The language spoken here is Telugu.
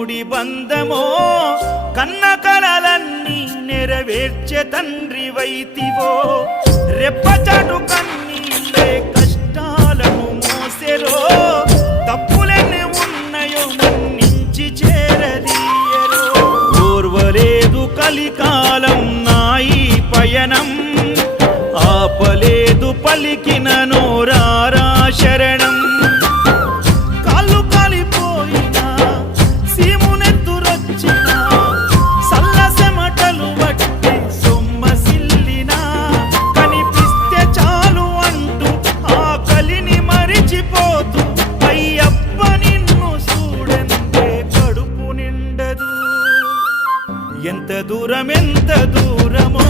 ముడి బంధమో కన్న కలలన్నీ నెరవేర్చే తండ్రి వైతివో. రెప్పచడు కన్నీళ్ళే కష్టాలను మోసెరో. తప్పులెన్ని ఉన్నాయో మన్నించి చేరదీయరో. ఓర్వలేదు కలికాలం నాయి పయనం. ఆపలేదు పలికినను ఎంత దూరం ఎంత దూరమో